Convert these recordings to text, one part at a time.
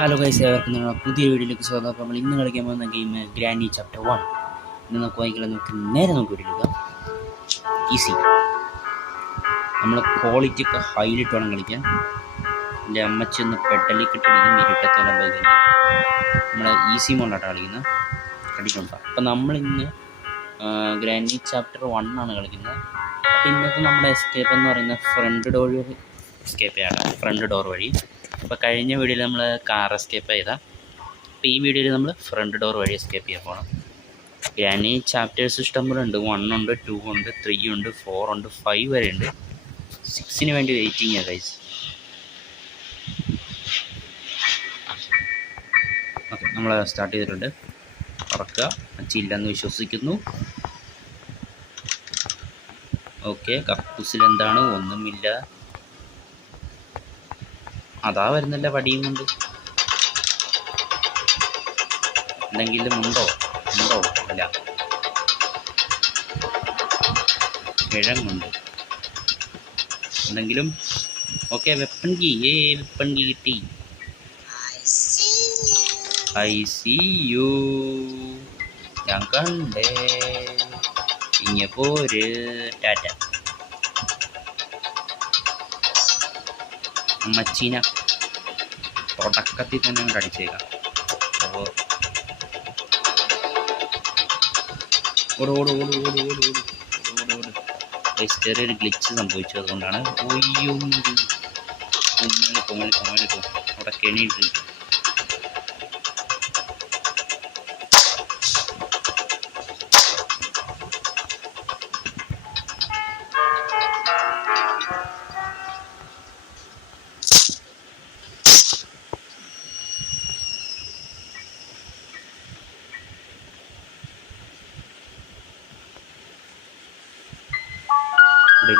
Hello guys, ഏവർക്കും നമ്മുടെ പുതിയ വീഡിയോയിലേക്ക് സ്വാഗതം. അപ്പോൾ നമ്മൾ ഇന്ന് കളിക്കാൻ പോകുന്ന ഗെയിം ഗ്രാനി ചാപ്റ്റർ 1. ഇന്ന് നമുക്ക് വായിക്കാൻ നമുക്ക് നേരെ നോക്കി വിടുക. ഈസി. നമ്മൾ ക്വാളിറ്റി ഒക്കെ ഹൈലൈറ്റ് വേണം കളിക്കാൻ. എൻ്റെ അമ്മച്ചി ഒന്ന് പെട്ടലിക്കിട്ടടിക്കും ഇരുട്ടത്തോളം പോയി കഴിഞ്ഞാൽ നമ്മൾ ഈസി മോഡാണ് കളിക്കുന്നത്. കളിക്കുന്നുണ്ടോ? അപ്പോൾ നമ്മളിന്ന് ഗ്രാനി ചാപ്റ്റർ 1 ആണ് കളിക്കുന്നത്. അപ്പോൾ ഇന്നത്തെ നമ്മുടെ എസ്കേപ്പ് എന്ന് പറയുന്നത് ഫ്രണ്ട് ഡോർ എസ്കേപ്പ് ചെയ്യാണ്, ഫ്രണ്ട് ഡോർ വഴി. അപ്പോൾ കഴിഞ്ഞ വീഡിയോയിൽ നമ്മൾ കാർ എസ്കേപ്പ് ചെയ്താൽ, അപ്പോൾ ഈ വീഡിയോയിൽ നമ്മൾ ഫ്രണ്ട് ഡോർ വഴി എസ്കേപ്പ് ചെയ്യാൻ പോകണം. ഗ്രാനി ചാപ്റ്റേഴ്സ് ഇഷ്ടംപോലെ ഉണ്ട്. 1 ഉണ്ട്, 2 ഉണ്ട്, 3 ഉണ്ട്, 4 ഉണ്ട്, 5 വരെ ഉണ്ട്. 6 വേണ്ടി വെയിറ്റിംഗ് ആണ് ഗൈസ്. ഓക്കെ, നമ്മൾ സ്റ്റാർട്ട് ചെയ്തിട്ടുണ്ട്. തുറക്കുക. അച്ചില്ലെന്ന് വിശ്വസിക്കുന്നു. ഓക്കെ, കക്കൂസിൽ എന്താണ്? ഒന്നുമില്ല. അതാ വരുന്നില്ല വടിയും കൊണ്ട്. എന്തെങ്കിലും ഉണ്ടോ? ഇല്ല. കിഴങ്ങുണ്ട്. എന്തെങ്കിലും? Okay, weapon key. Weapon key കിട്ടി. I see you. ഞാൻ കണ്ടേ. ഇങ്ങ പോര്. ടാറ്റ. അമ്മച്ചീന തുടക്കത്തിൽ തന്നെ അങ്ങോട്ട് അടിച്ചേക്കാം. അപ്പോൾ ചെറിയൊരു ഗ്ലിച്ച് സംഭവിച്ചു. അതുകൊണ്ടാണ് അവിടെ കെണിയിട്ട്.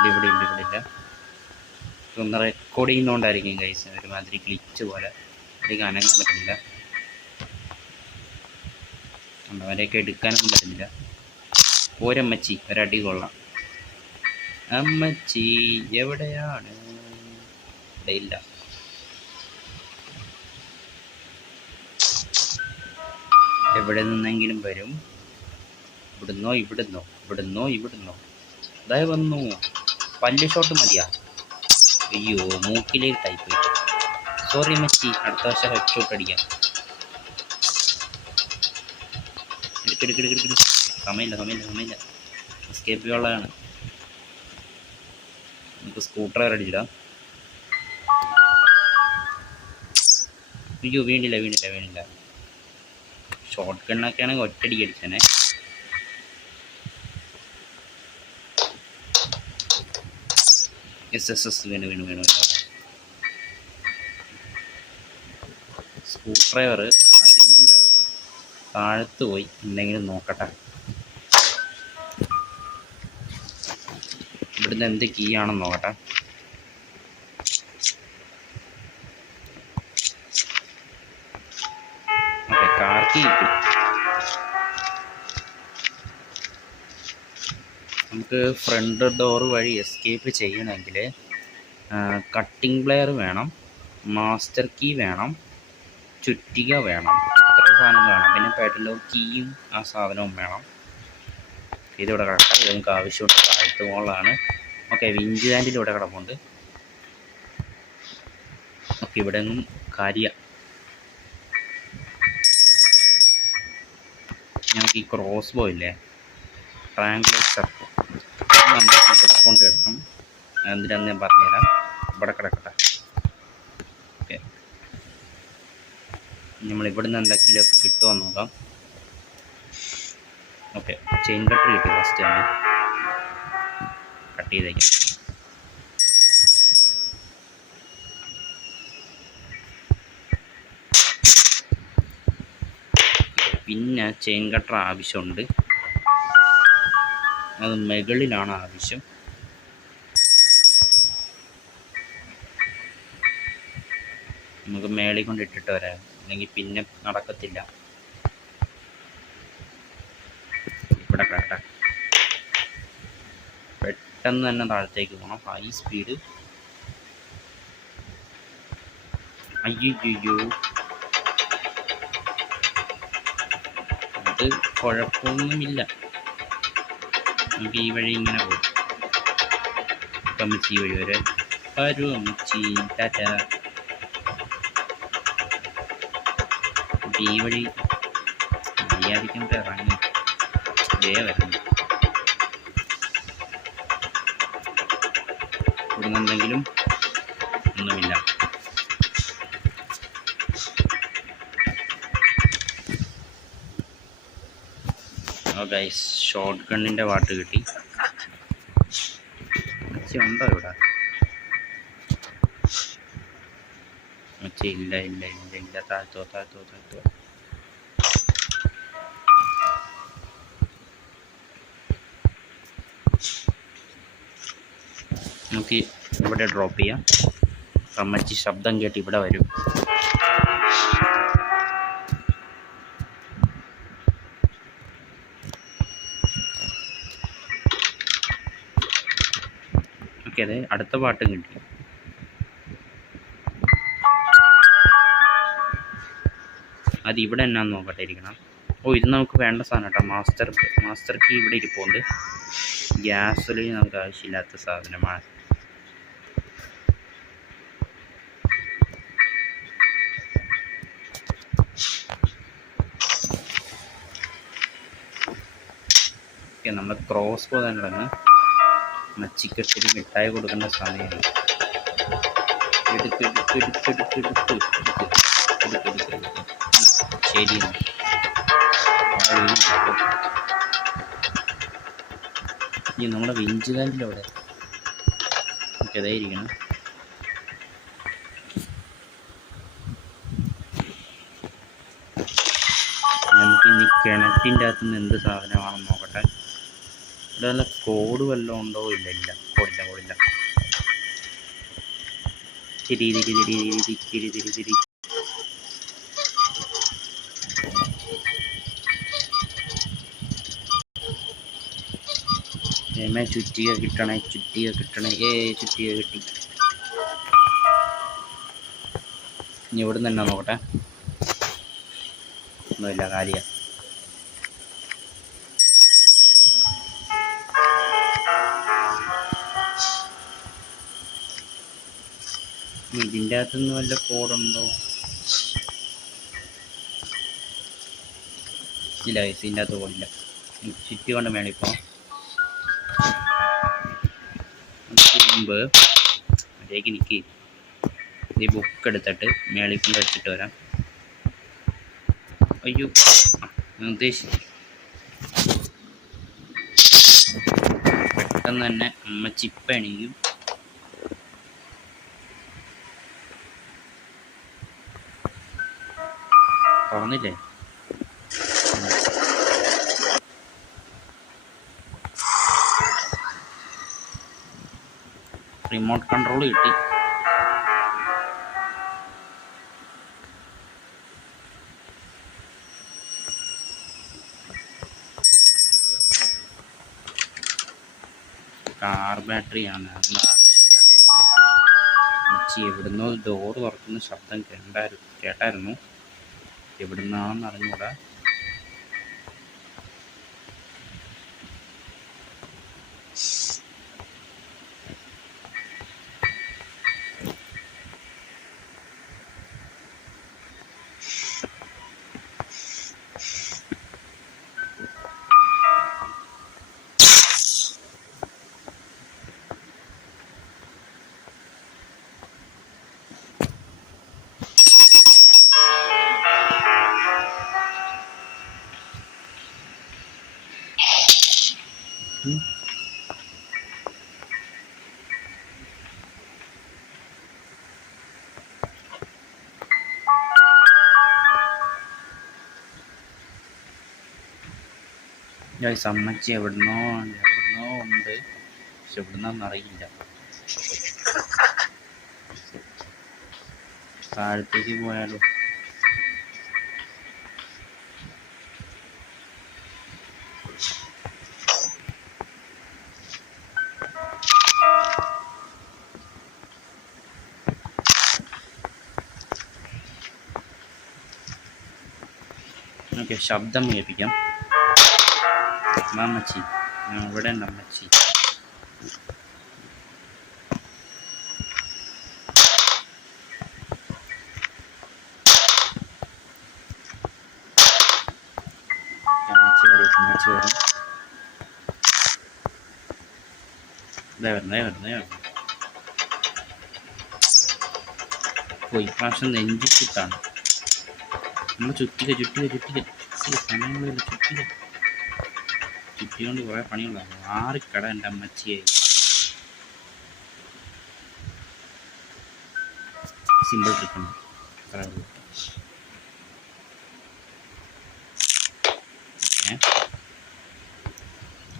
ഇവിടെ ഇല്ല. ഒന്ന് റെക്കോർഡ് ചെയ്യുന്നതുകൊണ്ടായിരിക്കും ഗൈസ് ഒരുമാതിരി ഗ്ലിച്ച് പോലെ. അധികം അനങ്ങാൻ പറ്റുന്നില്ല. അവരെയൊക്കെ എടുക്കാനൊന്നും പറ്റുന്നില്ല. ഒരമ്മച്ചി ഒരടി കൊള്ളാം. അമ്മച്ചി എവിടെയാണ്? ഇവിടെ ഇല്ല. എവിടെ നിന്നെങ്കിലും വരും. ഇവിടുന്നോ അതായത് വന്നു. പല്ല് ഷോട്ട് മതിയാ? അയ്യോ, മൂക്കിലേക്ക് ടൈപ്പ്. സോറി അമ്മച്ചി, അടുത്ത വർഷം ഹെഡ് ഷോട്ട് അടിക്കാം. എടുക്കെടുക്കെടുക്കെടുക്കെടു. സമയമില്ല. എസ്കേപ്പ് ചെയ്യാനുള്ളതാണ്. നമുക്ക് സ്കൂട്ടർ അടിച്ചിടാം. അയ്യോ, വീണില്ല. ഷോർട്ട് ഗണ്ണൊക്കെ ആണെങ്കിൽ ഒറ്റയടിക്ക് അടിച്ചേനെ. എസ് വീണു. സ്ക്രൂ ഡ്രൈവർ ആദ്യം കൊണ്ട് താഴത്ത് പോയി എന്തെങ്കിലും നോക്കട്ടെ. ഇവിടുന്ന് എന്ത് കീ ആണെന്ന് നോക്കട്ടെ. ഓക്കെ, കാർ കീ കിട്ടും. നമുക്ക് ഫ്രണ്ട് ഡോർ വഴി എസ്കേപ്പ് ചെയ്യണമെങ്കിൽ കട്ടിംഗ് പ്ലെയർ വേണം, മാസ്റ്റർ കീ വേണം, ചുറ്റിക വേണം. ഇത്ര സാധനം വേണം. പിന്നെ പെഡലോ കീയും ആ സാധനവും വേണം. ഇതിവിടെ കിടക്കാം. ഇത് നമുക്ക് ആവശ്യമുള്ള താഴത്ത് മുകളിലാണ്. ഓക്കെ, വിഞ്ച് ഹാൻഡിലൂടെ കിടപ്പുണ്ട്. ഓക്കെ, ഇവിടെ നിന്നും ഞങ്ങൾക്ക് ഈ ക്രോസ് ബോ ഇല്ലേ, ട്രയാങ്കുലർ സർക്കിൾ, നമുക്ക് ഇവിടെ കൊണ്ട് കിടക്കും. എന്തിനാന്ന് ഞാൻ പറഞ്ഞുതരാം. ഇവിടെ കിടക്കട്ടെ. ഓക്കെ, നമ്മളിവിടുന്ന് എന്തെങ്കിലുമൊക്കെ കിട്ടുമോ നോക്കാം. ഓക്കെ, ചെയിൻ കട്ടർ കിട്ടി. ഫസ്റ്റ് തന്നെ കട്ട് ചെയ്തേക്കാം. പിന്നെ ചെയിൻ കട്ടർ ആവശ്യമുണ്ട്. അത് മുകളിലാണ് ആവശ്യം. നമുക്ക് മേളിൽ കൊണ്ട് ഇട്ടിട്ട് വരാം, അല്ലെങ്കിൽ പിന്നെ നടക്കത്തില്ല. ഇവിടെ കേട്ടെ, പെട്ടെന്ന് തന്നെ താഴത്തേക്ക് പോകണം. High speed. അയ്യോ റൂട്ട് കുഴപ്പമൊന്നുമില്ല. നമുക്ക് ഈ വഴി ഇങ്ങനെ പോകും. അപ്പം അമ്മച്ചി വഴി വരെ വരൂ അമ്മച്ചി, ടാറ്റ. ഈ വഴി മര്യാദയ്ക്ക് ഇറങ്ങി വരുന്നു. കൊടുക്കുന്നെന്തെങ്കിലും ഒന്നുമില്ല. ഗൈസ്, ഷോട്ട് ഗണ്ണിൻ്റെ പാട്ട് കിട്ടി. ഉണ്ടോ ഇവിടെ? ഇല്ല ഇല്ല ഇല്ല ഇല്ല. താഴ്ത്തോ താഴ്ത്തോ താഴ്ത്തോ. നമുക്ക് ഇവിടെ ഡ്രോപ്പ് ചെയ്യാം. അമ്മച്ചി ശബ്ദം കേട്ട് ഇവിടെ വരും. ഓക്കെ, അതെ, അടുത്ത പാട്ടും കിട്ടി. അത് ഇവിടെ എന്നാന്ന് നോക്കട്ടെ ഇരിക്കണം. ഓ, ഇത് നമുക്ക് വേണ്ട സാധനം കേട്ടോ. മാസ്റ്റർ കീ ഇവിടെ ഇരിപ്പുണ്ട്. ഗ്യാസിൽ നമുക്ക് ആവശ്യമില്ലാത്ത സാധനമാണ്. ഓക്കെ, നമ്മൾ ക്രോസ് ബോ തന്നെ ഇടങ്ങ്. മച്ചിക്കെട്ടിൽ മിഠായി കൊടുക്കേണ്ട സമയമായി. ശരി, ഈ നമ്മുടെ വെഞ്ചുകാലിൻ്റെ അവിടെ ഓക്കെ അതായിരിക്കണം. നമുക്ക് ഇനി കിണറ്റിൻ്റെ അകത്തുനിന്ന് എന്ത് സാധനമാണെന്ന് നോക്കട്ടെ. ഇവിടെ നല്ല കോഡ് വല്ലതും ഉണ്ടോ? ഇല്ല ഇല്ല, കോടില്ല. തിരി ചുറ്റിക കിട്ടണേ. ചുറ്റിക കിട്ടി. ഇനി ഇവിടെ നിന്ന് തന്നെ നോക്കട്ടെ. ഒന്നുമില്ല, കാര്യമാണ്. ഇതിൻ്റെ അകത്തുനിന്ന് വല്ല കോഡുണ്ടോ? ഇല്ല, ഇതിൻ്റെ അകത്ത് കോഡില്ല. ചുറ്റി കൊണ്ട് വേണം. ഇപ്പോൾ മുമ്പ് അതിലേക്ക് എനിക്ക് ഈ ബുക്ക് എടുത്തിട്ട് മേളിൽ കൊണ്ട് വെച്ചിട്ട് വരാം. അയ്യോ, ഉദ്ദേശിച്ചു പെട്ടെന്ന് തന്നെ അമ്മച്ചി ഇപ്പം എണീക്കും. തുറന്നില്ലേ? റിമോട്ട് കൺട്രോൾ കിട്ടി. കാർ ബാറ്ററിയാണ്, അതൊന്നും ആവശ്യമില്ലാത്ത. എവിടുന്നോ ഡോറ് തുറക്കുന്ന ശബ്ദം കേട്ടായിരുന്നു. എവിടുന്നാണെന്ന് അറിഞ്ഞൂടാ. അമ്മച്ചി എവിടുന്നോ ഉണ്ട്, പക്ഷെ എവിടുന്നോന്ന് അറിയില്ല. താഴത്തേക്ക് പോയാലോ? ഓക്കെ, ശബ്ദം കേൾപ്പിക്കാം. അമ്മച്ചി ഇവിടെ ഉണ്ട് അമ്മച്ചി. പോയി പ്രാവശ്യം നെഞ്ചിട്ടാണ് നമ്മൾ ചുറ്റിക സമയങ്ങളില്ല ചുറ്റിക്കൊണ്ട് കുറേ പണിയുണ്ടാകും. ആറിക്കട എൻ്റെ അമ്മച്ചിയായി. സിമ്പിൾ ട്രിക്കാണ്.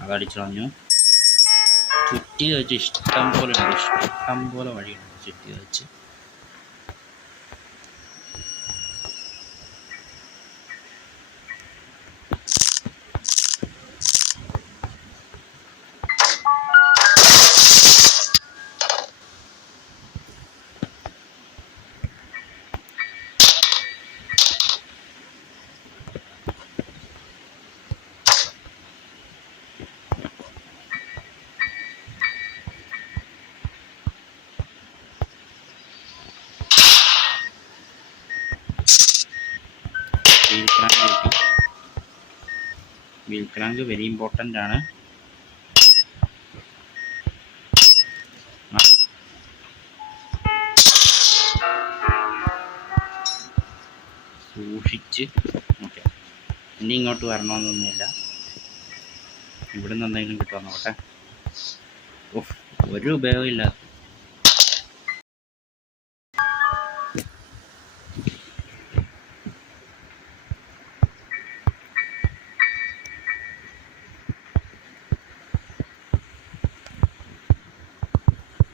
അതടിച്ചു കളഞ്ഞു. ചുറ്റിക വെച്ച് ഇഷ്ടം പോലെ വഴിയുണ്ട് ചുറ്റിക വെച്ച്. വീൽ ക്രാങ്ക് വെരി ഇമ്പോർട്ടൻ്റ് ആണ്. സൂക്ഷിച്ച്. ഓക്കെ, ഇനി ഇങ്ങോട്ട് വരണമെന്നൊന്നുമില്ല. ഇവിടെ നിന്ന് എന്തെങ്കിലും കിട്ടുമോ നോക്കട്ടെ. ഓഹ്, ഒരു ഉപയോഗമില്ല.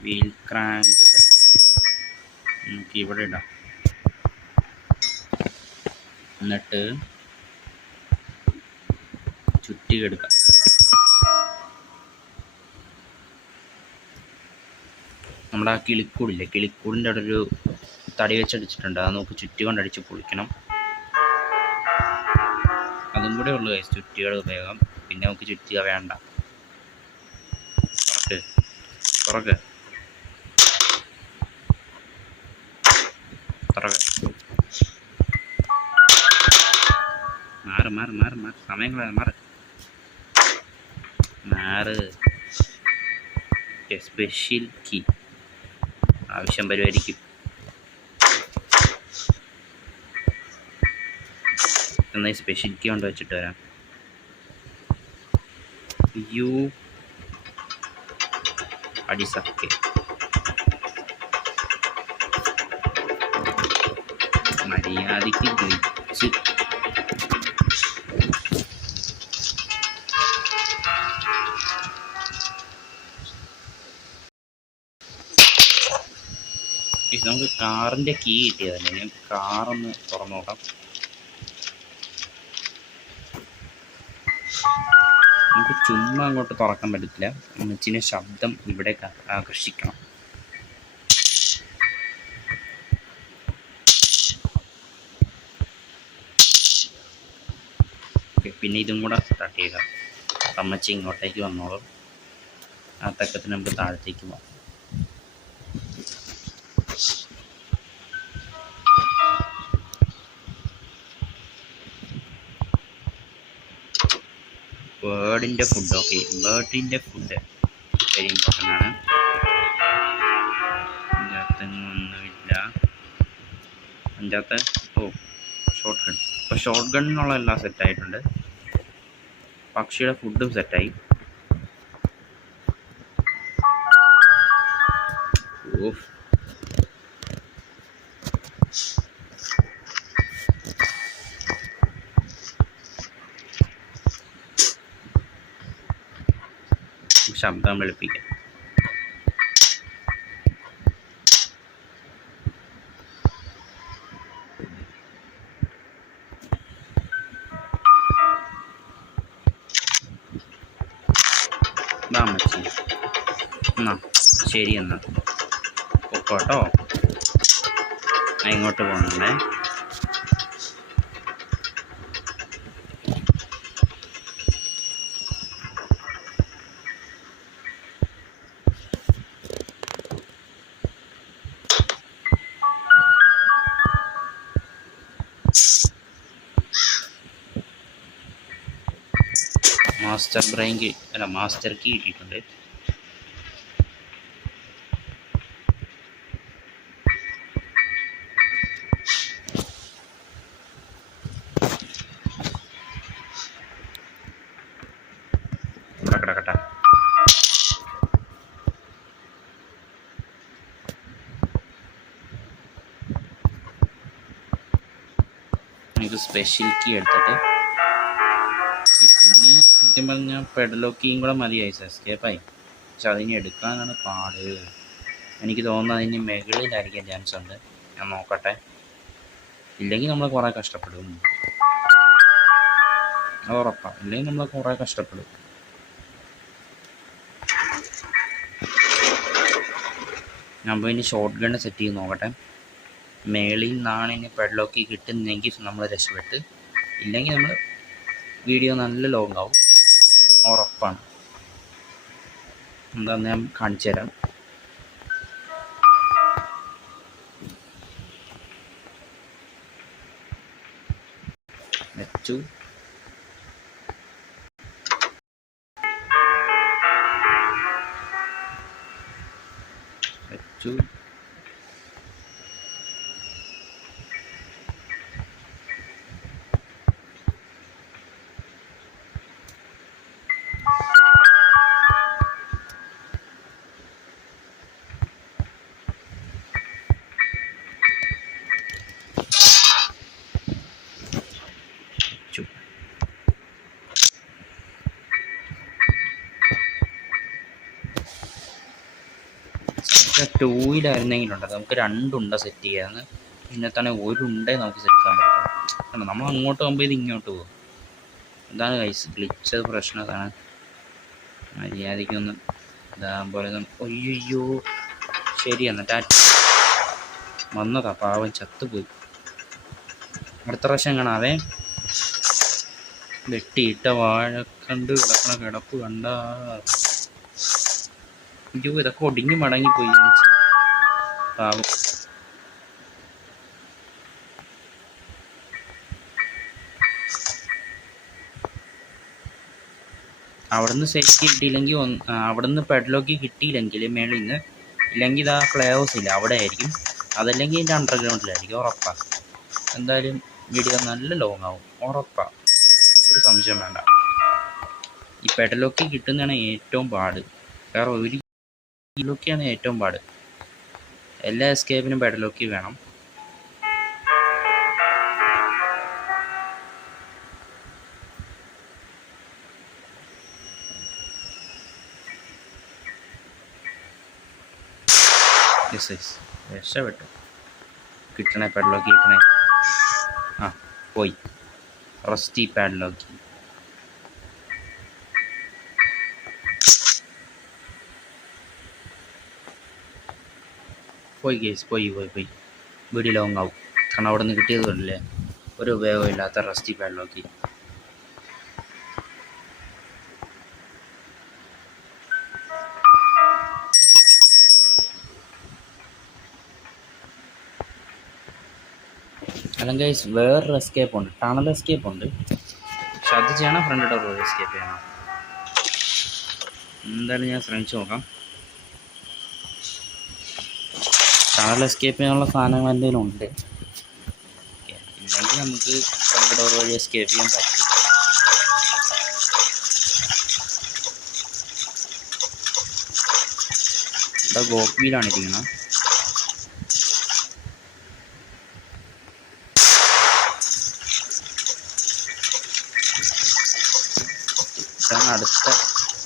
വീൽ ക്രാങ്ക് നമുക്ക് ഇവിടെ ഇടാം. എന്നിട്ട് ചുറ്റികെടുക്കാം. നമ്മുടെ ആ കിളിക്കൂടില്ലേ, കിളിക്കൂടിൻ്റെ അവിടെ ഒരു തടി വെച്ചടിച്ചിട്ടുണ്ട്. അത് നമുക്ക് ചുറ്റി കൊണ്ടടിച്ച് പൊളിക്കണം. അതും കൂടെ ഉള്ളു ഗൈസ് ചുറ്റികൾ ഉപയോഗം. പിന്നെ നമുക്ക് ചുറ്റിക വേണ്ട. തുറക്ക് മാറ് സമയങ്ങളെ മാറ്. സ്പെഷ്യൽ കീ ആവശ്യം വരുമായിരിക്കും. എന്നാൽ സ്പെഷ്യൽ കീ കൊണ്ട് വെച്ചിട്ട് വരാം. യു അടിസക്കെ മര്യാദയ്ക്ക് ഗ്ലിച്ച്. നമുക്ക് കാറിൻ്റെ കീ കിട്ടിയതല്ലേ. ഞാൻ കാറൊന്ന് തുറന്നു നോക്കാം. നമുക്ക് ചുമ്മാ അങ്ങോട്ട് തുറക്കാൻ പറ്റത്തില്ല. അമ്മച്ചിൻ്റെ ശബ്ദം ഇവിടെ ആകർഷിക്കണം. ഓക്കെ, പിന്നെ ഇതും കൂടെ സ്റ്റാർട്ട് ചെയ്യുക. അമ്മച്ചി ഇങ്ങോട്ടേക്ക് വന്നോളും. ആ തക്കത്തിന് നമുക്ക് താഴത്തേക്ക് പോകാം. ബേർഡിൻ്റെ ഫുഡ്. ഓക്കെ, ബേർഡിൻ്റെ ഫുഡ് വെരി ഇമ്പോർട്ടൻ്റ് ആണ്. ഒന്നുമില്ല അഞ്ചാത്ത. Shotgun. ഇപ്പോൾ ഷോർട്ട് ഗണ്ണിനുള്ള എല്ലാം സെറ്റായിട്ടുണ്ട്. പക്ഷിയുടെ ഫുഡും സെറ്റായി. ഓഫ്, ശബ്ദം വെളുപ്പിക്കാം. മച്ചി എന്നാ ശരി, എന്നാ പൊക്കോട്ടോ. ഇങ്ങോട്ട് പോകുന്നുണ്ടേ. മാസ്റ്റർ ബ്രെയിൻ അല്ല മാസ്റ്റർ കീ കിട്ടിയിട്ടുണ്ട്. ഇവിടെ കിടക്കട്ടെ. ഇത് സ്പെഷ്യൽ കീ എടുത്തിട്ട് ഇനി സത്യം പറഞ്ഞാൽ പെഡലോക്ക് കീയും കൂടെ മതിയായി എസ്കേപ്പായി. പക്ഷെ അതിന് എടുക്കാനാണ് പാട്. എനിക്ക് തോന്നുന്നത് അതിന് മുകളിലായിരിക്കാൻ ചാൻസ് ഉണ്ട്. ഞാൻ നോക്കട്ടെ. ഇല്ലെങ്കിൽ നമ്മൾ കുറേ കഷ്ടപ്പെടും, അത് ഉറപ്പാണ്. ഇല്ലെങ്കിൽ നമ്മൾ കുറേ കഷ്ടപ്പെടും. ഞാൻ പോയി ഇനി ഷോർട്ട് ഗണ്ണ് സെറ്റ് ചെയ്ത് നോക്കട്ടെ. മേളിൽ നിന്നാണ് ഇനി പെഡലോക്ക് കിട്ടുന്നെങ്കിൽ നമ്മൾ രക്ഷപ്പെട്ട്, ഇല്ലെങ്കിൽ നമ്മൾ വീഡിയോ നല്ല ലോങ് ആവും, ഉറപ്പാണ്. എന്താണെന്ന് ഞാൻ കാണിച്ചു തരാം. വെച്ചു. വെച്ചു. ടൂയിലായിരുന്നെങ്കിലുണ്ട് നമുക്ക് 2 ഉണ്ട സെറ്റ് ചെയ്യാന്ന്. പിന്നെ ഒരു ഉണ്ടേ നമുക്ക് സെറ്റ് ചെയ്യാൻ പറ്റും. നമ്മൾ അങ്ങോട്ട് പോകുമ്പോൾ ഇത് ഇങ്ങോട്ട് പോകും. എന്താണ് കൈസ് ഗ്ലിച്ചത് പ്രശ്നം. അതാണ് മര്യാദയ്ക്കൊന്ന് ഇതാകുമ്പോൾ ഒയ്യോ ശരി. എന്നിട്ട് വന്നതാ പാവം ചത്തുപോയി. അടുത്ത പ്രാവശ്യം കാണാവേ. വെട്ടിയിട്ട വാഴക്കണ്ട് കിടക്കണ കിടപ്പ് കണ്ട അയ്യോ ഇതൊക്കെ ഒടിഞ്ഞ് മടങ്ങിപ്പോയി പാവം. അവിടുന്ന് സേഫ്റ്റി കിട്ടിയില്ലെങ്കിൽ അവിടുന്ന് പെഡലോക്ക് കിട്ടിയില്ലെങ്കിൽ മേളിൽ നിന്ന്, ഇല്ലെങ്കിൽ ഇതാ പ്ലേ ഹൗസ് ഇല്ല അവിടെ ആയിരിക്കും, അതല്ലെങ്കിൽ ഇതിൻ്റെ അണ്ടർഗ്രൗണ്ടിലായിരിക്കും, ഉറപ്പാണ്. എന്തായാലും വീഡിയോ നല്ല ലോങ് ആവും, ഉറപ്പാണ്, ഒരു സംശയം വേണ്ട. ഈ പെഡലോക്ക് കിട്ടുന്നതാണ് ഏറ്റവും പാട്. വേറെ ഒരു ലോക്കിയാണ് ഏറ്റവും പാട്. എല്ലാ എസ്കേപ്പിനും പെഡലോക്ക് വേണം. രക്ഷപ്പെട്ടു. കിട്ടണേ പാഡ്ലോക്ക് കിട്ടണേ. ആ പോയി റസ്റ്റി പാഡ്ലോക്ക്. പോയി കേസ് പോയി പോയി പോയി. വീഡിയോ ലോങ് ആവും. കാരണം അവിടെ നിന്ന് കിട്ടിയതുകൊണ്ടല്ലേ ഒരു ഉപയോഗമില്ലാത്ത റസ്റ്റി പാഡ്ലോക്ക്. അല്ലെങ്കിൽ ഗൈസ് വേറൊരു എസ്കേപ്പ് ഉണ്ട്, ടണൽ എസ്കേപ്പ് ഉണ്ട്. പക്ഷെ അത് ചെയ്യണം, ഫ്രണ്ട് ഡോർ വഴി എസ്കേപ്പ് ചെയ്യണം. എന്തായാലും ഞാൻ ശ്രമിച്ചു നോക്കാം. ടണൽ എസ്കേപ്പ് ചെയ്യാനുള്ള സാധനങ്ങൾ എന്തെങ്കിലും ഉണ്ട്, ഇല്ലെങ്കിൽ നമുക്ക് ഫ്രണ്ട് ഡോർ വഴി എസ്കേപ്പ് ചെയ്യാൻ പറ്റും. ഇവിടെ ഗോപ്പിയിലാണ് ഇരിക്കുന്നത്. ഇതാണ് അടുത്ത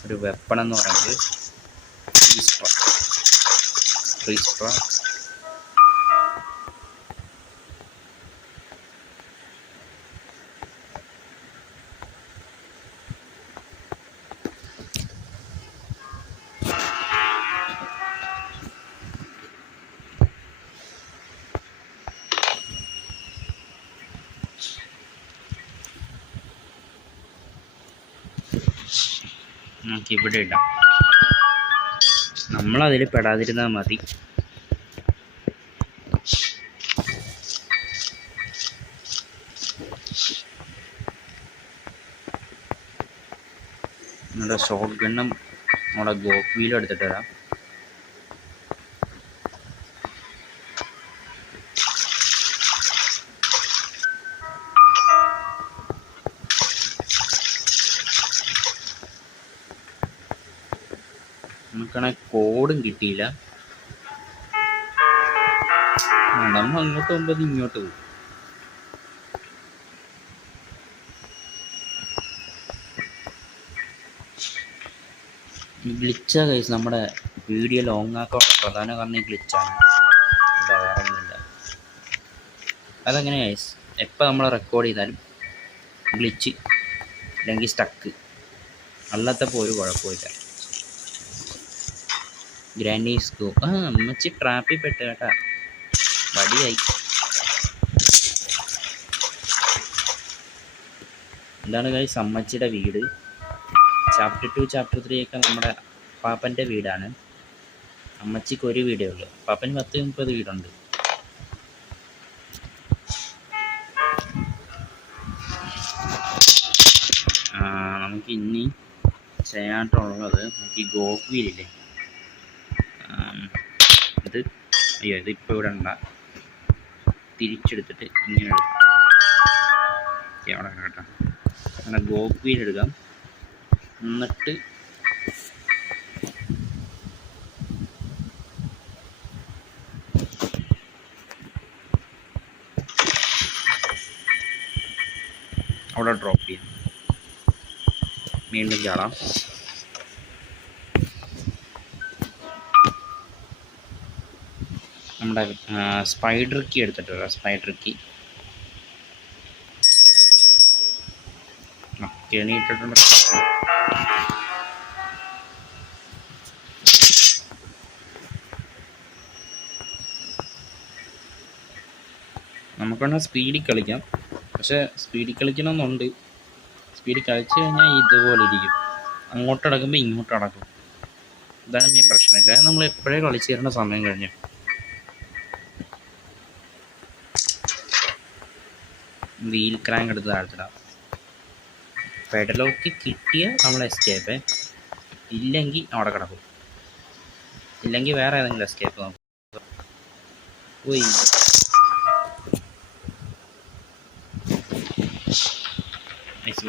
ഒരു വെപ്പൺ എന്ന് പറയുന്നത്, ഫ്രീസ്ട്ര. നമുക്ക് ഇവിടെ ഇടാം, നമ്മളതിൽ പെടാതിരുന്നാൽ മതി. നമ്മുടെ ഷോട്ട് ഗണ്ണും നമ്മുടെ ഗോക്ക് വീലും എടുത്തിട്ട് വരാം. നമുക്കാണെങ്കിൽ കോഡും കിട്ടിയില്ല. നമ്മൾ അങ്ങോട്ട് പോകുമ്പോൾ ഇങ്ങോട്ട് പോകും. ഗ്ലിച്ചാ ഗൈസ്, നമ്മുടെ വീഡിയോ ലോങ് ആക്കാനുള്ള പ്രധാന കാരണം ഈ ഗ്ലിച്ചാണ്. വേറെ ഒന്നുമില്ല. അതങ്ങനെ ഗൈസ്, എപ്പോൾ നമ്മൾ റെക്കോർഡ് ചെയ്താലും ഗ്ലിച്ച് അല്ലെങ്കിൽ സ്റ്റക്ക്, അല്ലാത്തപ്പോൾ ഒരു കുഴപ്പമില്ല. Grandees go. അമ്മച്ചി ട്രാപ്പിൽ പെട്ട് കേട്ടാ, വടിയായി. ഇതാണ് ഗൈസ് അമ്മച്ചിയുടെ വീട്. ചാപ്റ്റർ 2 ചാപ്റ്റർ 3 ഒക്കെ നമ്മുടെ പാപ്പൻ്റെ വീടാണ്. അമ്മച്ചിക്ക് ഒരു വീടേ ഉള്ളൂ. പാപ്പന് 10-30 വീടുണ്ട്. നമുക്ക് ഇനി ചെയ്യാനായിട്ടുള്ളത്, നമുക്ക് ഈ ഗോക്ക് വീലില്ലേ, ഇതിപ്പോൾ ഇവിടെ ഉണ്ട, തിരിച്ചെടുത്തിട്ട് ഇങ്ങനെ എടുക്കാം. അവിടെ കേട്ടോ, അങ്ങനെ ഗോക്ക് വീൽ എടുക്കാം. എന്നിട്ട് അവിടെ ഡ്രോപ്പ് ചെയ്യാം. വീണ്ടും ചാടാം. നമ്മുടെ സ്പൈഡർ കീ എടുത്തിട്ട് സ്പൈഡർ കീ എണീറ്റിട്ടുണ്ട്. നമുക്കാണെങ്കിൽ സ്പീഡിൽ കളിക്കാം. പക്ഷേ സ്പീഡിൽ കളിക്കണമെന്നുണ്ട്. സ്പീഡിൽ കളിച്ചു കഴിഞ്ഞാൽ ഇതുപോലെ ഇരിക്കും. അങ്ങോട്ട് അടക്കുമ്പോൾ ഇങ്ങോട്ട് അടക്കും. ഇതാണ് മെയിൻ പ്രശ്നമില്ല. നമ്മൾ എപ്പോഴേ കളിച്ചു തരേണ്ട സമയം കഴിഞ്ഞു. വീൽ ക്രാങ്ക് എടുത്ത് താഴ്ത്തിടാം. പെഡലോക്ക് കിട്ടിയ നമ്മൾ എസ്കേപ്പ്, ഇല്ലെങ്കിൽ അവിടെ കിടക്കും. ഇല്ലെങ്കിൽ വേറെ ഏതെങ്കിലും എസ്കേപ്പ് നോക്കും. പോയി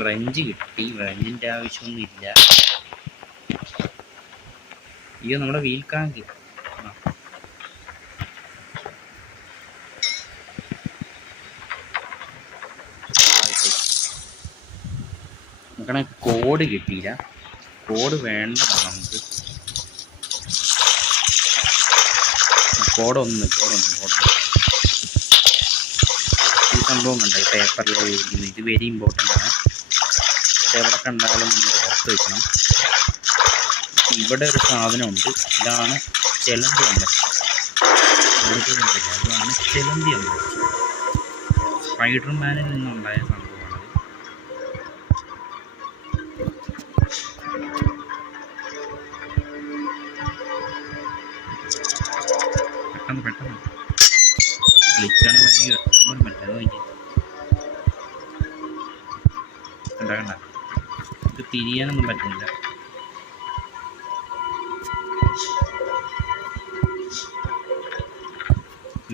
റെഞ്ച് കിട്ടി. റെഞ്ചിൻ്റെ ആവശ്യമൊന്നുമില്ല. അയ്യോ, നമ്മുടെ വീൽ ക്രാങ്ക്. നമുക്കാണെ കോഡ് കിട്ടിയില്ല. കോഡ് വേണ്ടതാണ് നമുക്ക്. കോഡൊന്ന് ഈ സംഭവം കണ്ട, ഈ പേപ്പറിൽ എഴുതിയിരിക്കുന്നത്, ഇത് വെരി ഇമ്പോർട്ടൻ്റ് ആണ്. ഇത് എവിടെ കണ്ടാലും നമ്മൾ ഓർത്ത് വയ്ക്കണം. ഇവിടെ ഒരു സാധനമുണ്ട്. ഇതാണ് ചെലന്തി അമ്മച്ചി. അതാണ് ചെലന്തി അമ്മച്ചി. സ്പൈഡർമാനിൽ നിന്നുണ്ടായ സംഭവമാണത്. പെട്ടെന്ന് ഗ്ലിച്ചാണ്. മറ്റേതോ കണ്ട ഇത് തിരിയാനൊന്നും പറ്റുന്നില്ല.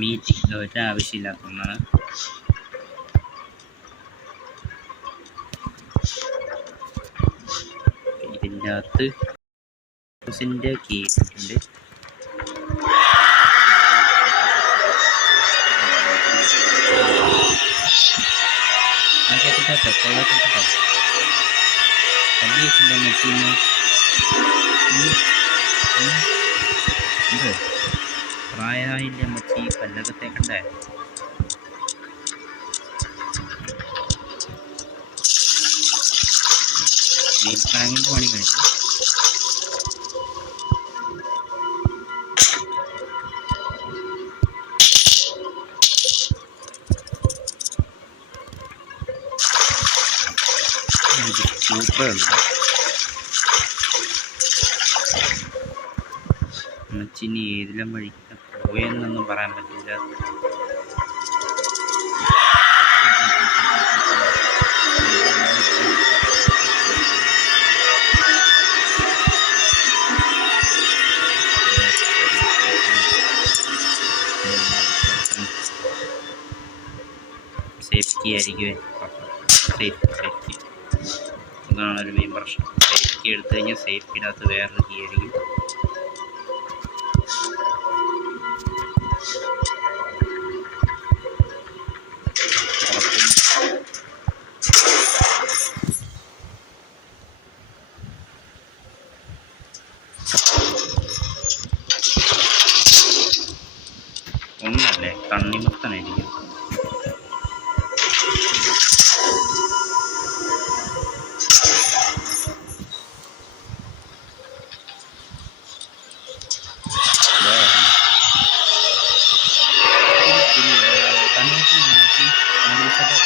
മീറ്റിംഗ് ഒരാവശ്യമില്ലാത്ത ഒന്നാണ്. ഇതിൻ്റെ അകത്ത് ഹൗസിൻ്റെ കീ ഉണ്ട്. പ്രായമായില്ലേ അമ്മച്ചി, പല്ലൊക്കെ തേക്കണ്ടേ? വീൽ ക്രാങ്കിൻ്റെ പണി കഴിഞ്ഞു. സൂപ്പറുണ്ട്. അമ്മച്ചിനി ഏതിലും വഴിക്ക് പോയെന്നൊന്നും പറയാൻ പറ്റില്ല. സേഫ്റ്റി ആയിരിക്കും. സേഫ്റ്റി അതാണ് ഒരു മെയിൻ പ്രശ്നം. സേഫ്റ്റി എടുത്തു കഴിഞ്ഞാൽ സേഫ്റ്റിനകത്ത് വേറൊരു കീ ആയിരിക്കും. ഒന്നല്ലേ തണ്ണിമത്തനായിരിക്കും. തണ്ണിമത്തനെ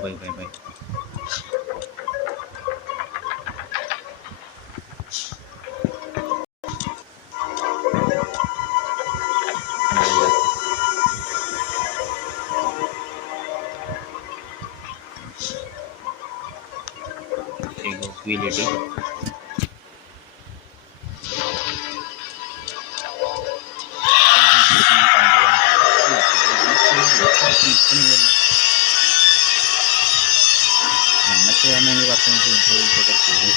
പോയോ പോയി. വീലിട്ട് നമ്മക്ക് തന്നെ 10 മിനിറ്റ് പോകും.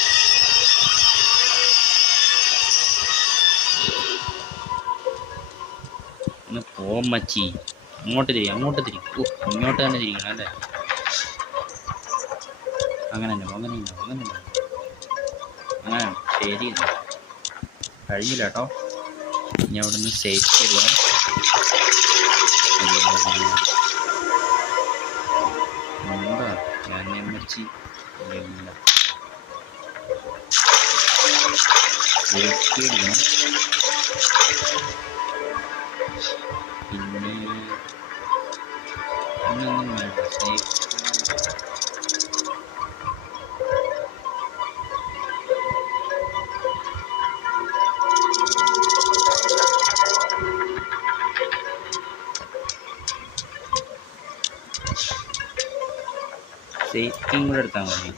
ഒന്ന് പോം മച്ചി, അങ്ങോട്ട് തിരി. ഇങ്ങോട്ട് തന്നെ തിരിക്കണം അല്ലേ? അങ്ങനെ ശരി. കഴിഞ്ഞില്ല കേട്ടോ. ഇനി അവിടെ നിന്ന് സേഫ് ചെയ്യണം. എന്താ ഞാൻ മച്ചി സേഫ്റ്റി എടുക്കണം. പിന്നെ ഒന്നും വേണ്ട. സേഫ്റ്റിയും കൂടെ എടുത്താൽ മതി.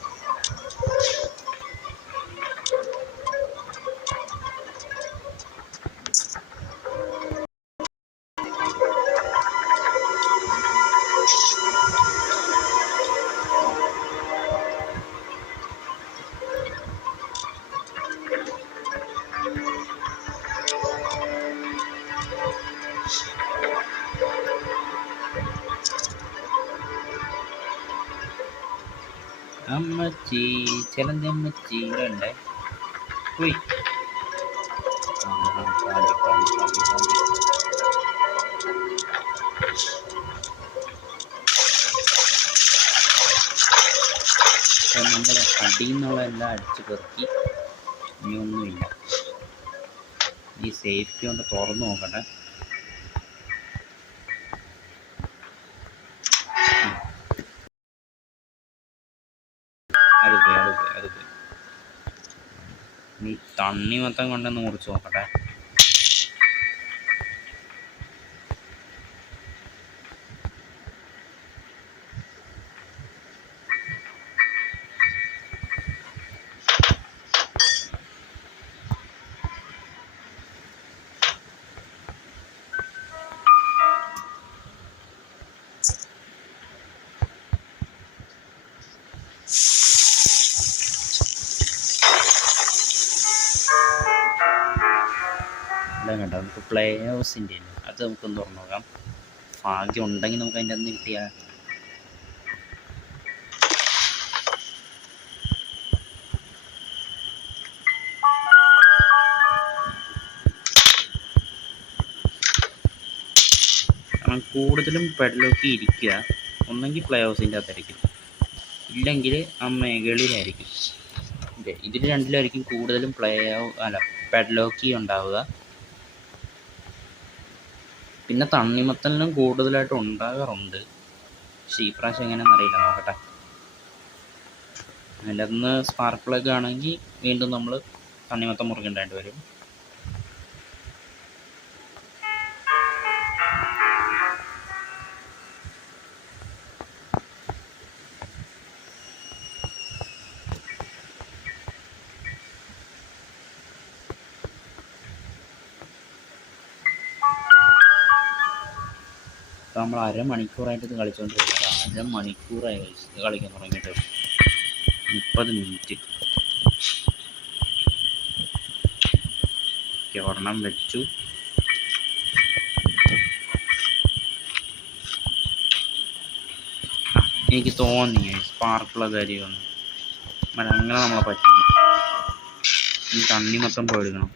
അമ്മച്ചി ചിലന്തി അമ്മച്ചി ഇവിടെ ഉണ്ടേ. പോയി നമ്മൾ അടിയിൽ നിന്നുള്ള എല്ലാം അടിച്ചു പെറുക്കി. ഇനിയൊന്നുമില്ല. ഈ സേഫ്റ്റി കൊണ്ട് തുറന്നു നോക്കട്ടെ. അത് പോയി. ഈ തണ്ണിമത്തൻ കൊണ്ടൊന്ന് മുറിച്ച് നോക്കട്ടെ. എല്ലാം കണ്ടോ, നമുക്ക് പ്ലേ ഹൗസിൻ്റെ അത് നമുക്കൊന്ന് തുറന്നു നോക്കാം. ഭാഗ്യം ഉണ്ടെങ്കിൽ നമുക്ക് അതിൻ്റെ അന്ന് കിട്ടിയാൽ കൂടുതലും പെഡലോക്കി ഇരിക്കുക. ഒന്നെങ്കിൽ പ്ലേ ഹൗസിൻ്റെ അകത്തായിരിക്കും, ഇല്ലെങ്കിൽ ആ മേഖലയിലായിരിക്കും. ഇതിൽ രണ്ടിലായിരിക്കും കൂടുതലും പെഡലോക്കി ഉണ്ടാവുക. പിന്നെ തണ്ണിമത്തലിനും കൂടുതലായിട്ട് ഉണ്ടാകാറുണ്ട്. പക്ഷേ ഈ പ്രാവശ്യം എങ്ങനെയാണെന്ന് അറിയില്ല, നോക്കട്ടെ. അതിൻ്റെ അന്ന് സ്പാർക്ക് പ്ലഗ് ആണെങ്കിൽ വീണ്ടും നമ്മൾ തണ്ണിമത്തം മുറിക്കേണ്ടതായിട്ട് വരും. നമ്മൾ അരമണിക്കൂറായിട്ട് ഇത് കളിച്ചുകൊണ്ടിരിക്കുന്നത്. അരമണിക്കൂറായി ഇത് കളിക്കാൻ തുടങ്ങിയിട്ട് 30 മിനിറ്റ്. ഒരെണ്ണം വെച്ചു. എനിക്ക് തോന്നി സ്പാർക്കുള്ള കാര്യമൊന്നും അങ്ങനെ നമ്മളെ പറ്റിക്കും. ഈ തണ്ണിമത്തം പോയെടുക്കണം.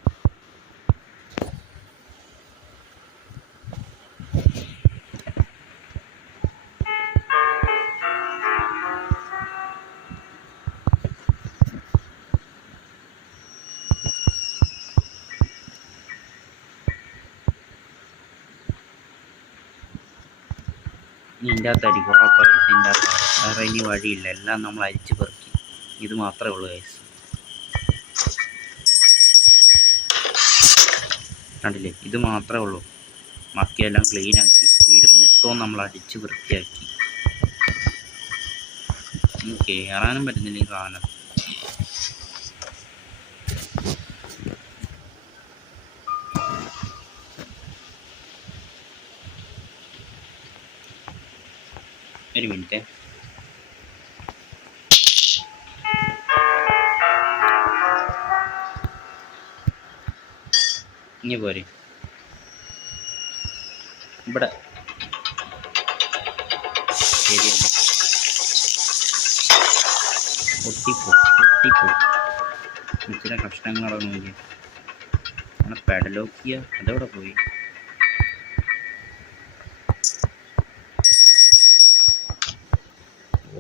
ഇതിൻ്റെ അകത്തായിരിക്കും ഉറപ്പായി. ഇതിൻ്റെ അകത്ത് വേറെ ഇനി വഴിയില്ല, എല്ലാം നമ്മൾ അരിച്ച് പെറുക്കി. ഇത് മാത്രമേ ഉള്ളൂ ഗൈസ്. കണ്ടില്ലേ, ഇത് മാത്രമേ ഉള്ളൂ. ബാക്കിയെല്ലാം ക്ലീനാക്കി, വീട് മൊത്തവും നമ്മൾ അടിച്ച് വൃത്തിയാക്കി. കയറാനും പറ്റുന്നില്ല ഈ സാധനം. ഒരു മിനിറ്റ്. ഇനി പോരെ, ഇവിടെ ശരിയല്ല, പൊട്ടിപ്പോ ഇച്ചിരി കഷ്ണങ്ങളൊന്നും നോക്കി. അങ്ങനെ പെഡലോക്കിയ അതെവിടെ പോയി?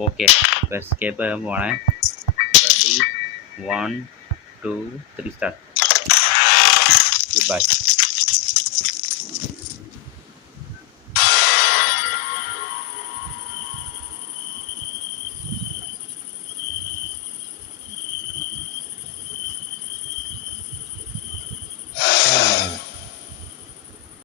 ഓക്കെ, എസ്കേപ്പ് ചെയ്യാൻ പോണേ. Ready, 1 2 3 start. Good bye.